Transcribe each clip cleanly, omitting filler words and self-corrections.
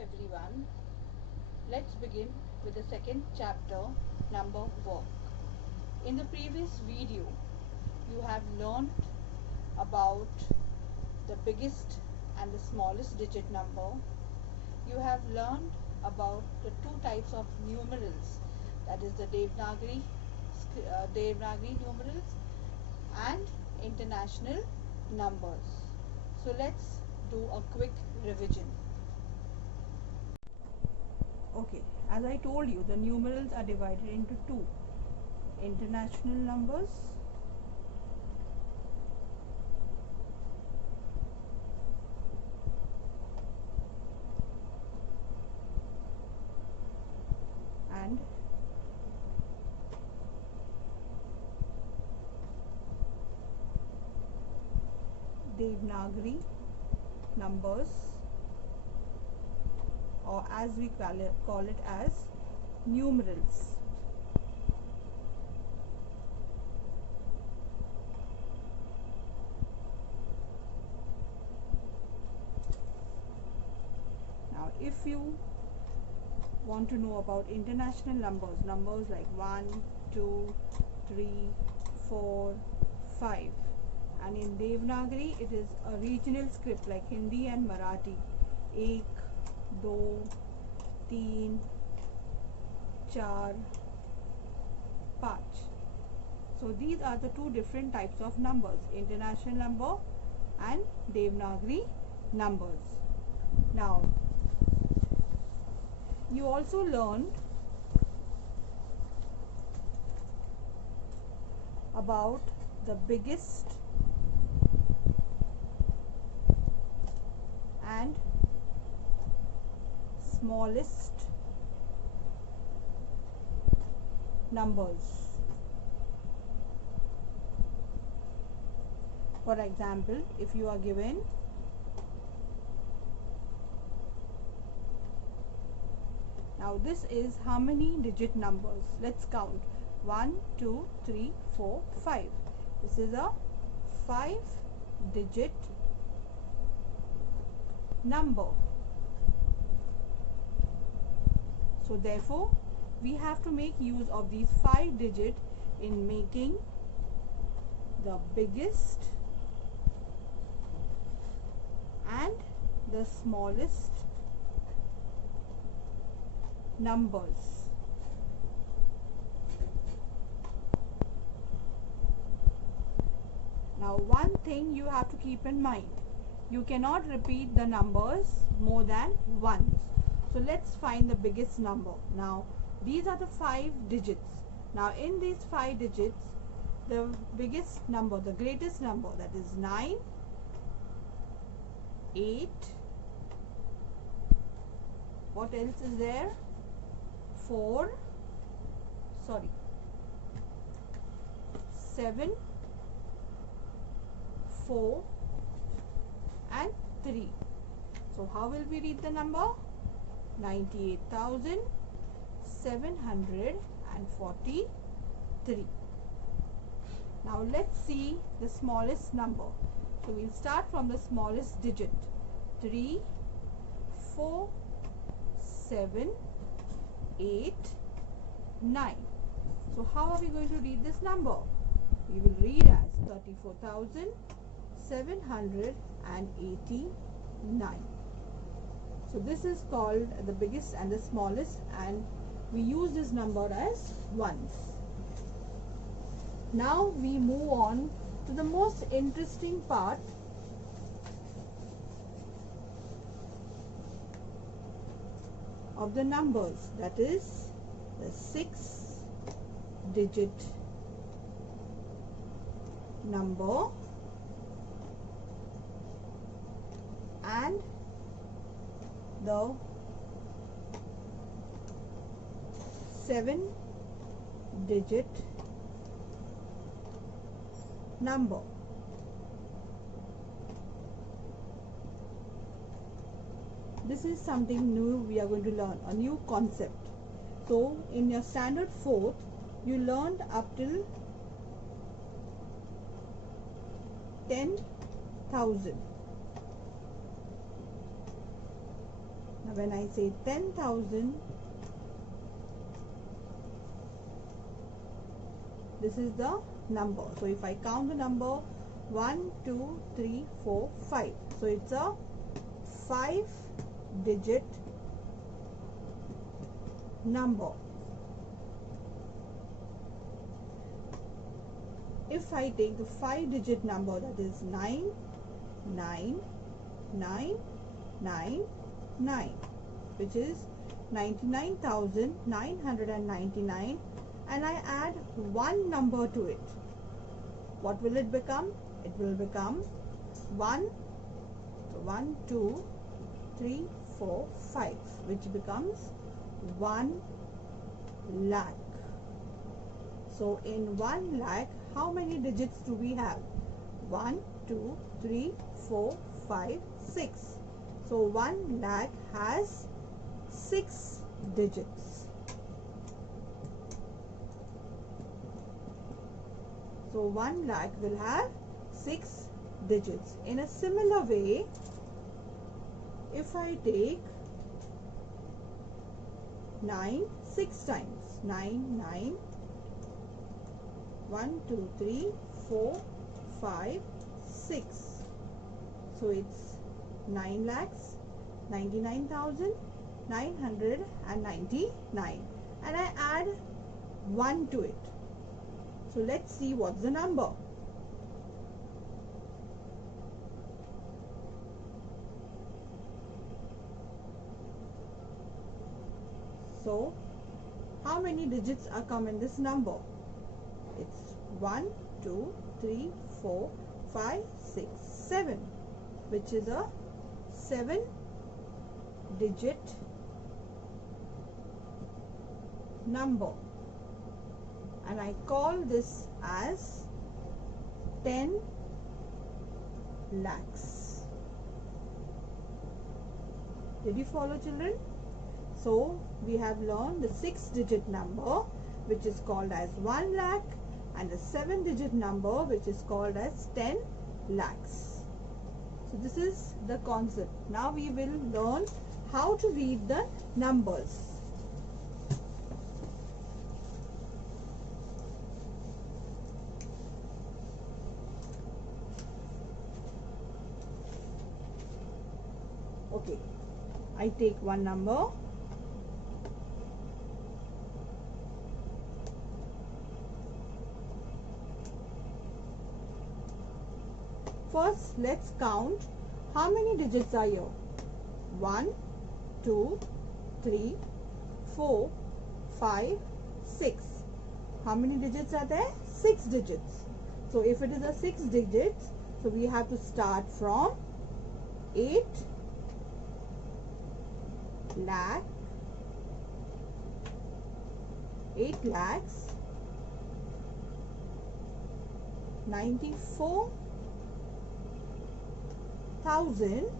everyone. Let's begin with the second chapter, number work. In the previous video, you have learned about the biggest and the smallest digit number. You have learned about the two types of numerals, that is the Devanagari numerals and international numbers. So let's do a quick revision. Okay, as I told you, the numerals are divided into two: international numbers and Devanagari numbers, or as we call it as numerals. Now if you want to know about international numbers like 1, 2, 3, 4, 5, and in Devanagari it is a regional script like Hindi and Marathi: 1, 2, 3, 4, 5. So these are the two different types of numbers: international number and Devanagari numbers. Now you also learned about the biggest and smallest numbers. For example, if you are given now this is how many digit numbers? Let's count: 1, 2, 3, 4, 5. This is a 5-digit number. So therefore we have to make use of these 5 digits in making the biggest and the smallest numbers. Now one thing you have to keep in mind: you cannot repeat the numbers more than once. So let's find the biggest number. Now these are the 5 digits. Now in these 5 digits, the biggest number, the greatest number, that is 9, 8, what else is there? 7, 4 and 3. So how will we read the number? 98,743. Now let's see the smallest number. So we'll start from the smallest digit: 3, 4, 7, 8, 9. So how are we going to read this number? We will read as 34,789. So this is called the biggest and the smallest, and we use this number as ones. Now we move on to the most interesting part of the numbers, that is the 6-digit number and the 7-digit number. This is something new we are going to learn, a new concept. So in your standard 4th, you learned up till 10,000. when I say 10,000, this is the number. So if I count the number 1, 2, 3, 4, 5. So it's a 5-digit number. If I take the 5-digit number, that is 9, 9, 9, 9, 9, which is 99,999, and I add one number to it, what will it become? It will become 1, so 1, 2, 3, 4, 5, which becomes 1 lakh. So in 1 lakh, how many digits do we have? 1, 2, 3, 4, 5, 6. So 1 lakh has 6 digits. So 1 lakh will have 6 digits. In a similar way, if I take 9 6 times, 9, 9, 1, 2, 3, 4, 5, 6. So it's 9 lakhs 99,999, and I add 1 to it. So let's see what's the number. So how many digits are come in this number? It's 1, 2, 3, 4, 5, 6, 7, which is a 7-digit number, and I call this as 10 lakhs. Did you follow, children? So we have learned the 6-digit number, which is called as 1 lakh, and the 7-digit number, which is called as 10 lakhs. So this is the concept. Now we will learn how to read the numbers. Okay, I take one number. First, let's count how many digits are here. 1, 2, 3, 4, 5, 6. How many digits are there? 6 digits. So if it is a 6 digits, so we have to start from 8 lakh, 8 lakhs, 94,000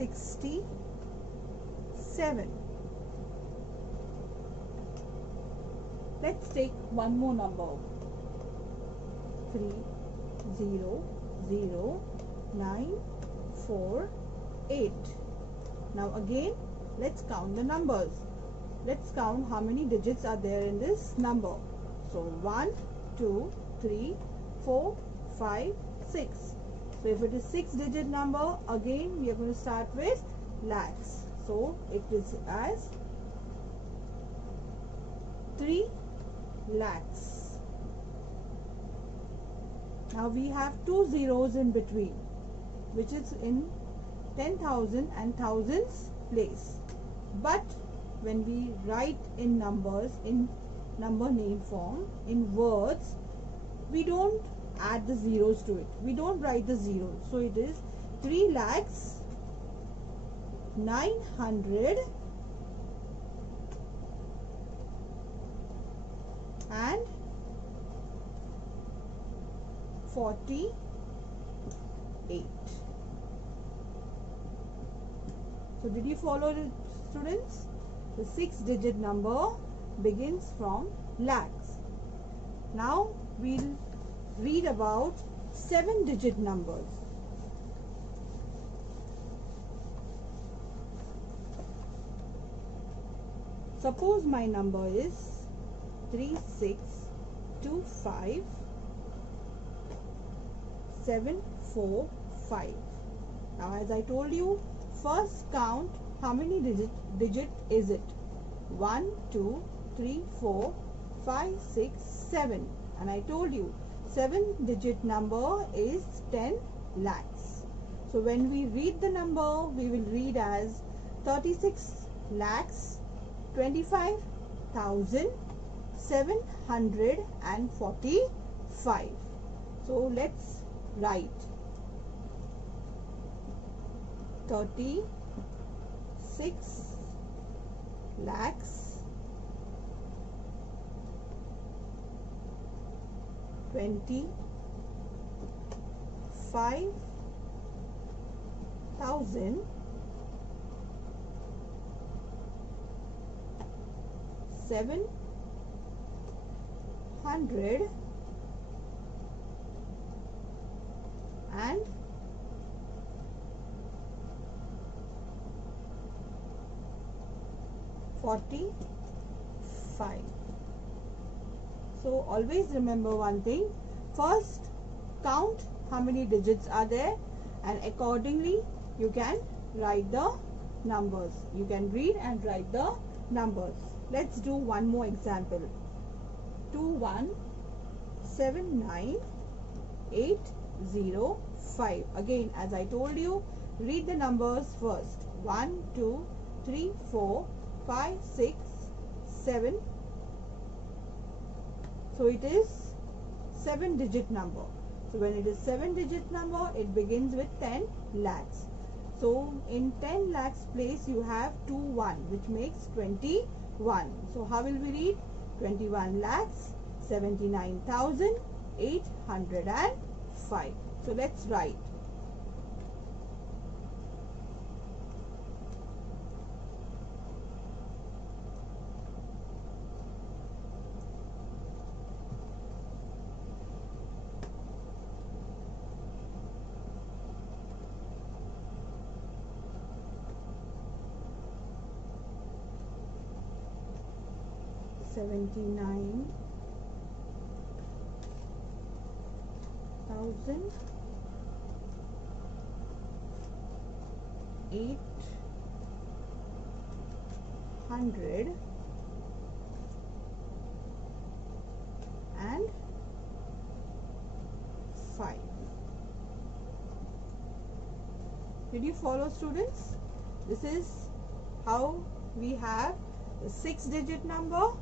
367. Let's take one more number. 300,948. Now again, let's count the numbers. Let's count how many digits are there in this number. So 1, 2, 3, 4, 5, 6. So if it is 6-digit number, again we are going to start with lakhs. So it is as 3 lakhs. Now we have 2 zeros in between, which is in 10,000 and thousands place. But when we write in numbers, in number name form, in words, we don't add the zeros to it. We don't write the zeros. So it is 3 lakhs 900 and 48. So did you follow it, students? The 6-digit number begins from lakhs. Now we'll read about 7-digit numbers. Suppose my number is 3625745. Now as I told you, first count how many digit is it? 1, 2, 3, 4, 5, 6, 7. And I told you 7-digit number is 10 lakhs. So when we read the number, we will read as 36 lakhs 25,745. So let's write 36 lakhs 25,745 and 45. So always remember one thing. First count how many digits are there, and accordingly you can write the numbers. You can read and write the numbers. Let's do one more example. 2179805. Again, as I told you, read the numbers first. 1, 2, 3, 4, 5, 6, 7. So it is 7-digit number. So when it is 7-digit number, it begins with 10 lakhs. So in 10 lakhs place you have 2 1, which makes 21. So how will we read? 21 lakhs 79,805. So let's write. $79,805. Did you follow, students? This is how we have the 6-digit number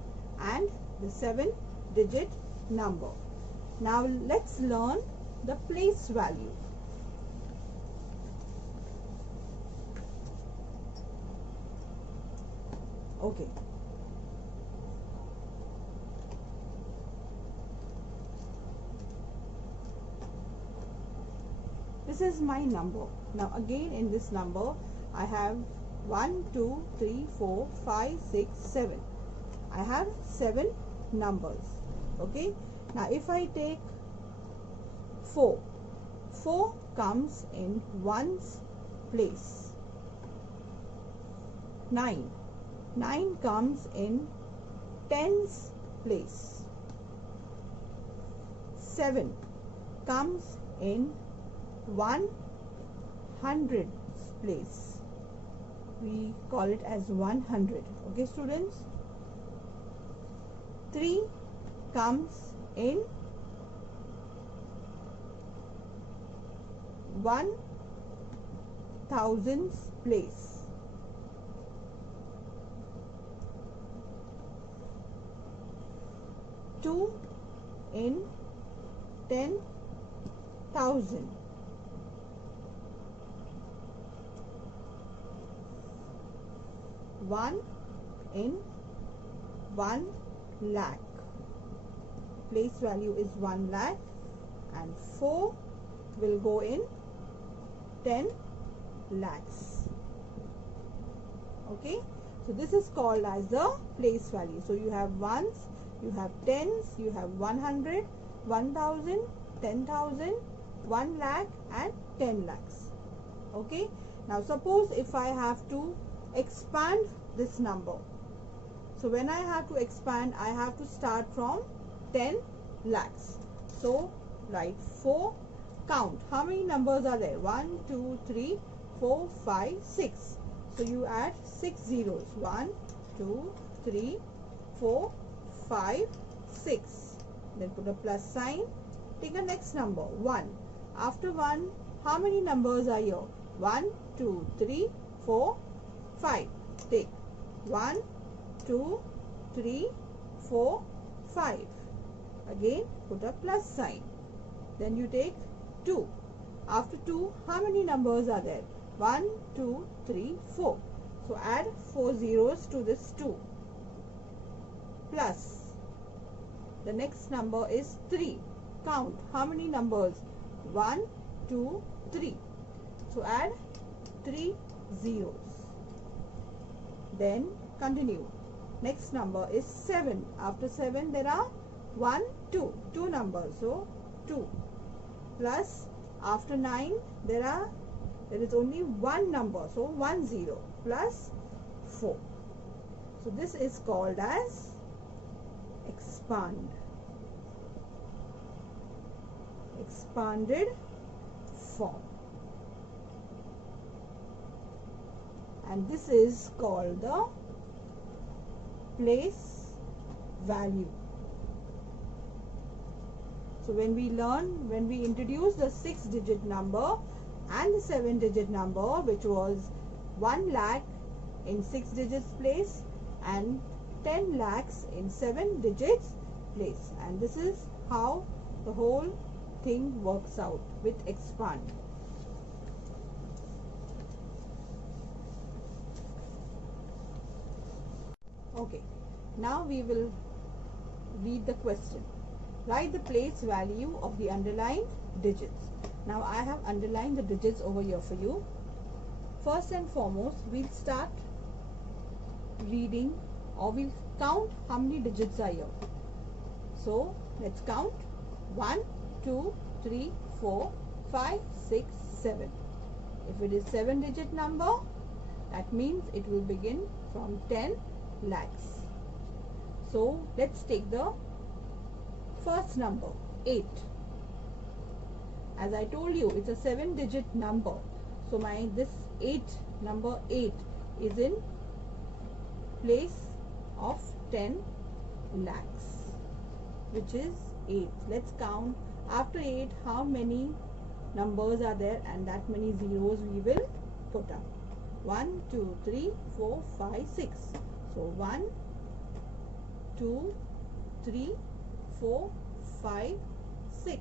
and the 7-digit number. Now let's learn the place value. Okay. This is my number. Now again in this number I have 1, 2, 3, 4, 5, 6, 7. I have 7 numbers. Okay. Now if I take 4, 4 comes in 1's place. 9, 9 comes in 10's place. 7 comes in 100's place. We call it as 100. Okay, students? 3 comes in 1000's place. 2 in 10,000. 1 in 1 lakh. Place value is 1 lakh, and 4 will go in 10 lakhs. Okay. So this is called as the place value. So you have ones, you have tens, you have 100, 1000, 10,000, 1 lakh and 10 lakhs. Okay. Now suppose if I have to expand this number. So when I have to expand, I have to start from 10 lakhs. So write 4, count. How many numbers are there? 1, 2, 3, 4, 5, 6. So you add 6 zeros. 1, 2, 3, 4, 5, 6. Then put a plus sign. Take the next number. 1. After 1, how many numbers are here? 1, 2, 3, 4, 5. Take 1, 2, 3, 4, 5. Again put a plus sign. Then you take 2. After 2, how many numbers are there? 1, 2, 3, 4. So add 4 zeros to this 2. Plus. The next number is 3. Count. How many numbers? 1, 2, 3. So add 3 zeros. Then continue. Next number is 7. After 7 there are 1, 2. 2 numbers. So 2. Plus after 9 there is only 1 number. So 1 0 plus 4. So this is called as expand. Expanded form. And this is called the place value. So when we introduce the 6-digit number and the 7-digit number, which was 1 lakh in 6 digits place and 10 lakhs in 7 digits place. And this is how the whole thing works out with expand. Okay, now we will read the question. Write the place value of the underlined digits. Now I have underlined the digits over here for you. First and foremost, we'll start reading, or we'll count how many digits are here. So let's count. 1, 2, 3, 4, 5, 6, 7. If it is 7-digit number, that means it will begin from 10 lakhs. So let's take the first number, 8. As I told you, it's a 7-digit number. So this number 8 is in place of 10 lakhs, which is 8. Let's count. After 8, how many numbers are there, and that many zeros we will put up. 1, 2, 3, 4, 5, 6. So 1, 2, 3, 4, 5, 6.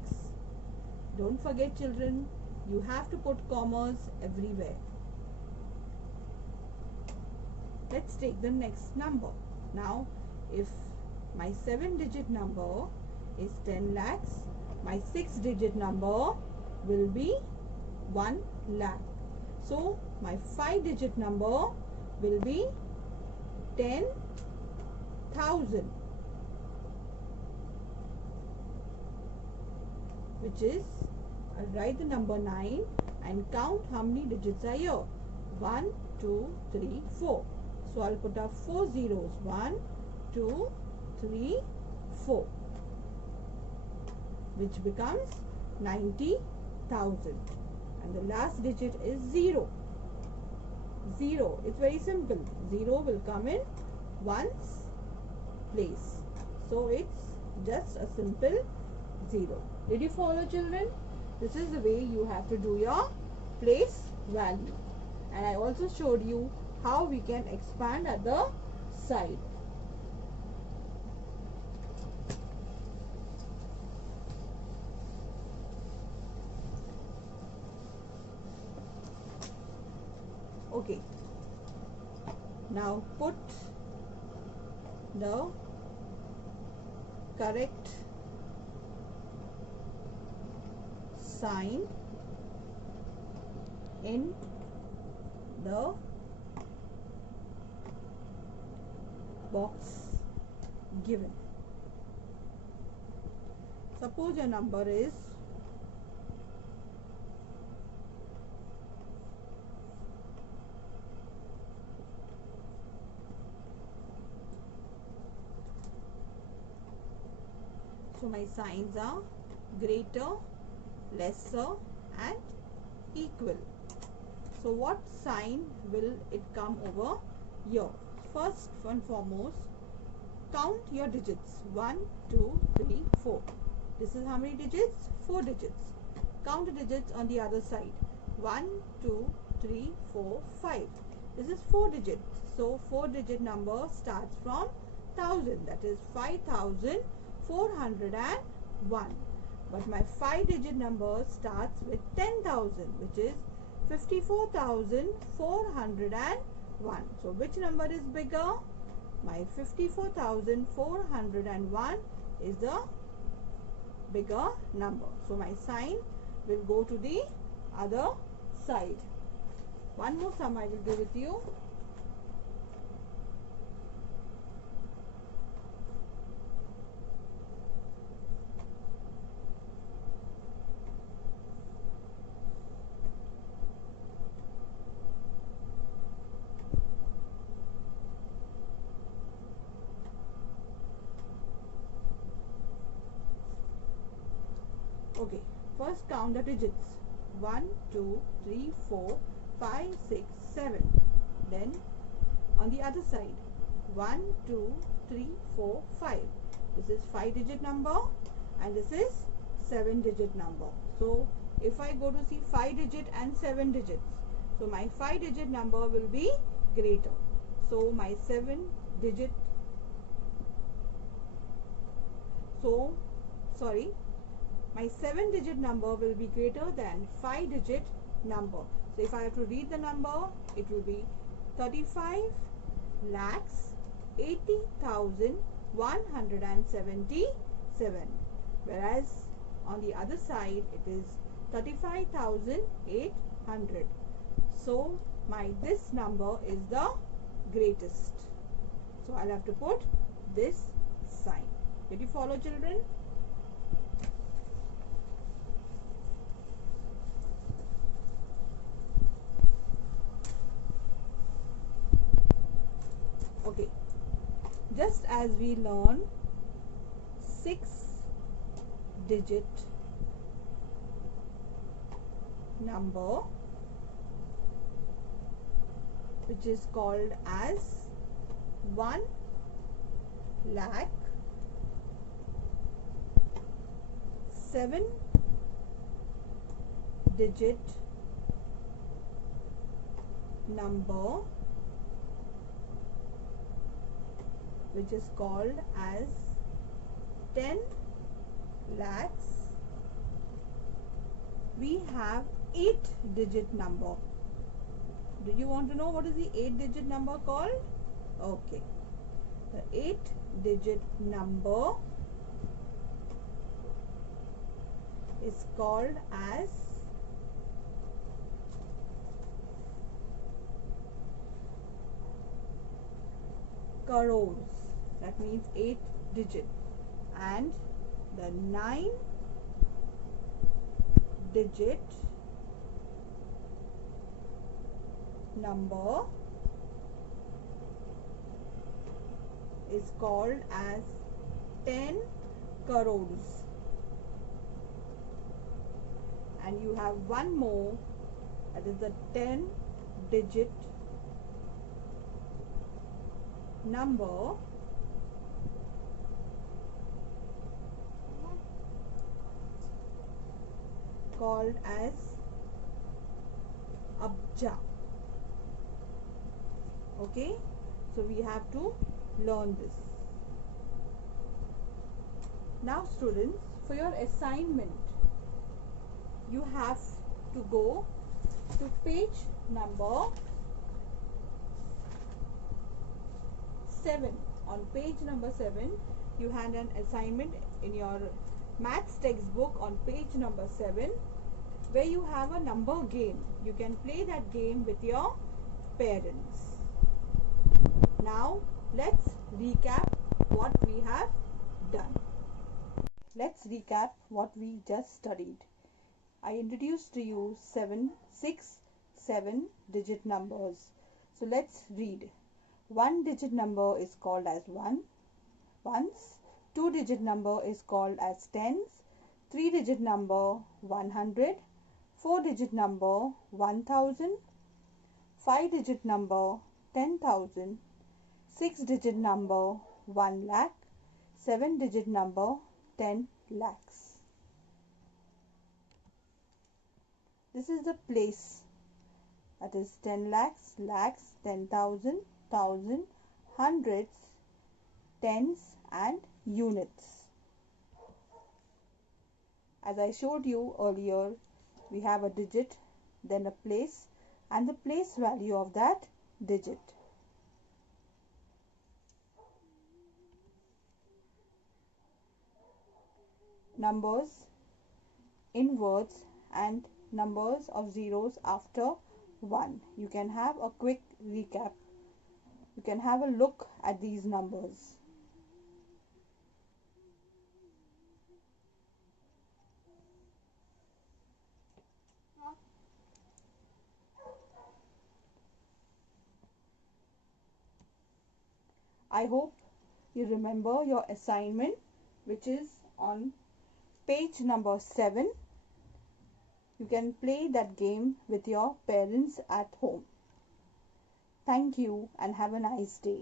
Don't forget, children, you have to put commas everywhere. Let's take the next number. Now, if my 7-digit number is 10 lakhs, my 6-digit number will be 1 lakh. So, my 5-digit number will be 10,000, which is, I'll write the number 9 and count how many digits are here. 1, 2, 3, 4. So I'll put up 4 zeros. 1, 2, 3, 4, which becomes 90,000. And the last digit is 0. 0. It's very simple. 0 will come in ones place. So it's just a simple 0. Did you follow, children? This is the way you have to do your place value. And I also showed you how we can expand at the side. Okay. Now put the correct sign in the box given. Suppose your number is 8. So my signs are greater, lesser and equal. So what sign will it come over here? First and foremost, count your digits. 1, 2, 3, 4. This is how many digits? 4 digits. Count the digits on the other side. 1, 2, 3, 4, 5. This is 4 digits. So 4 digit number starts from 1000. That is 5401. But my 5 digit number starts with 10,000, which is 54,401. So which number is bigger? My 54,401 is the bigger number. So my sign will go to the other side. One more sum I will do with you. Okay, first count the digits. 1, 2, 3, 4, 5, 6, 7. Then on the other side, 1, 2, 3, 4, 5. This is 5 digit number and this is 7 digit number. So if I go to see 5 digit and 7 digits, so my 5 digit number will be greater. So my 7 digit, my 7 digit number will be greater than 5 digit number. So if I have to read the number, it will be 35,80,177. Whereas on the other side it is 35,800. So this number is the greatest. So I'll have to put this sign. Did you follow, children? Okay, just as we learn 6 digit number, which is called as 1 lakh, 7 digit number, which is called as 10 lakhs, we have 8 digit number. Do you want to know what is the 8 digit number called? Okay, the 8 digit number is called as crores. That means 8 digit. And the 9 digit number is called as 10 crores. And you have one more, that is the 10 digit number called as abja. Okay, so we have to learn this. Now students, for your assignment, you have to go to page number 7. On page number 7, you had an assignment in your maths textbook on page number 7, where you have a number game. You can play that game with your parents. Now let's recap what we have done. Let's recap what we just studied. I introduced to you 6 7-digit numbers. So let's read. 1-digit number is called as ones. 2-digit number is called as tens. 3-digit number 100. 4-digit number 1000. 5-digit number 10,000. 6-digit number 1 lakh. 7-digit number 10 lakhs. This is the place, that is 10 lakhs, lakhs, 10,000, thousand, hundreds, tens and units. As I showed you earlier, we have a digit, then a place and the place value of that digit. Numbers in words and numbers of zeros after 1. You can have a quick recap. You can have a look at these numbers. I hope you remember your assignment, which is on page number 7. You can play that game with your parents at home. Thank you and have a nice day.